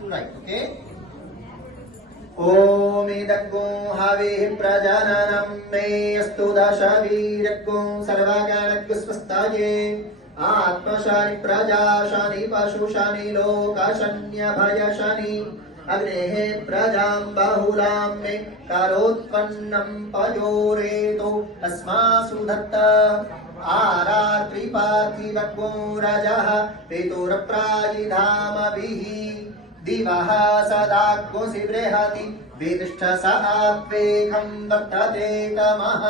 Right, okay? Om idaggo havihi prajananam me astu dashaviraggo sarvaganaggo svastaye atmashani prajashani pashushani lokashanya bhayashani agnehe prajam bahulam me karotpannam payoreto asmasu datta आरात्रिपार्थिवग्गो रजः पितुरप्रायिधामभिः दिवः सदाग्गोऽसि बृहति वितिष्ठस आप्वेकं वर्तते तमः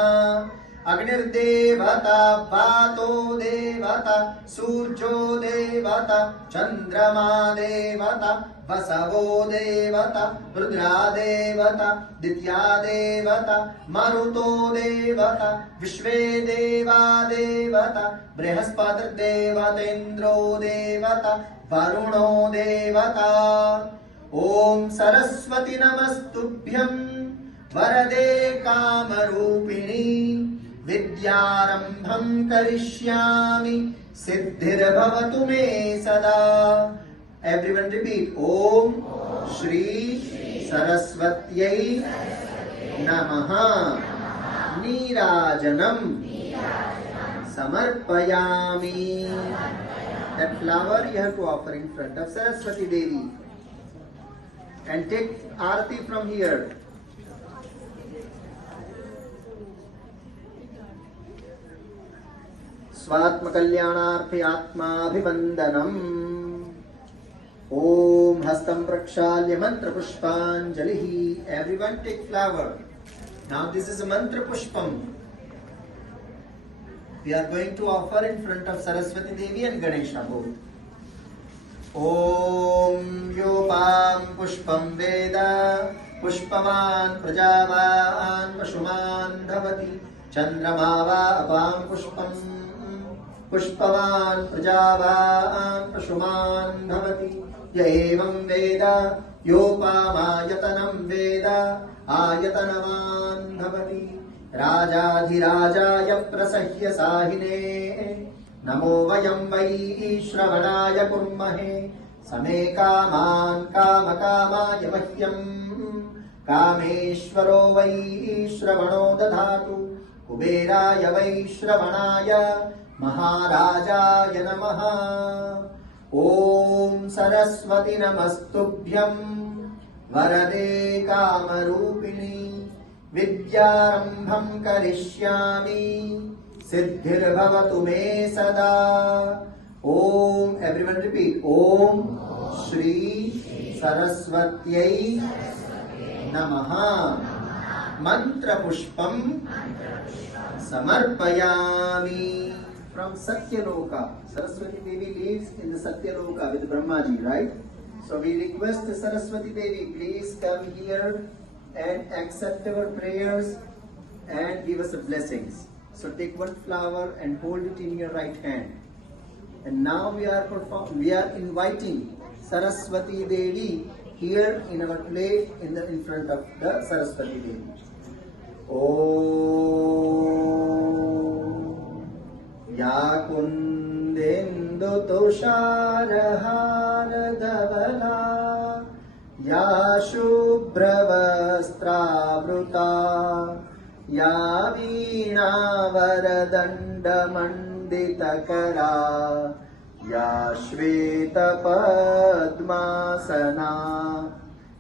अग्निर्देवता वातो देवता सूर्यो देवता चन्द्रमा देवता वसवो देवता रुद्रा देवता दित्या देवता मरुतो देवता विश्वे देवा देवता बृहस्पतिर्देवतेन्द्रो देवता वरुणो देवता ॐ सरस्वती नमस्तुभ्यं वरदे कामरूपिणी विद्यारम्भं करिष्यामि सिद्धिर्भवतु मे सदा. Everyone repeat. Om Shri Saraswatyai Namaha Neerajanam Samarpayami. That flower you have to offer in front of Saraswati Devi and take Aarti from here. स्वात्मकल्याणार्थे आत्माभिवन्दनम्. Om Hastam Prakshalya Mantra Pushpanjalihi. Everyone take flower. Now this is a Mantra Pushpam. We are going to offer in front of Saraswati Devi and Ganesha both. Om Yopam Pushpam Veda Pushpaman Prajavan Pashuman Dhavati Chandramava Apam Pushpam Pushpavan Prajavan Pashuman Dhavati Ya evam Veda Yopamayatatam Veda Ayatanavan Bhavati Rajadhirajaya Prasahya Sahine Namo Vayam Vai Shravanaya Kurmahe Same Kaman Kamakama Yamahyam Kameshwaro Vai Shravano Dadhatu Kuberaya Vai Shravanaya Maharajaya Namaha. Om Saraswati Namastubhyam Varade Kamarupini Vidyarambham Karishyami Siddhirbhavatu me sada. Om, everyone repeat. Om Shri Saraswatyai Namaha Mantra Pushpam Samarpayami. From Satyaloka. Saraswati Devi lives in the Satyaloka with Brahmaji, right? So we request Saraswati Devi, please come here and accept our prayers and give us the blessings. So take one flower and hold it in your right hand. And now we are inviting Saraswati Devi here in our plate in front of the Saraswati Devi. Ya kundendu tushar dhavala Ya shubhravastravruta Ya veena varadanda manditakara Ya shveta padmasana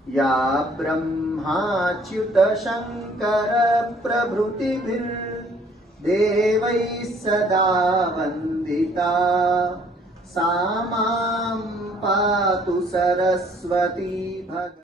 Ya brahmachyuta shankara prabhutibhir Devai sada vandita Samam patu Saraswati Bhagavati.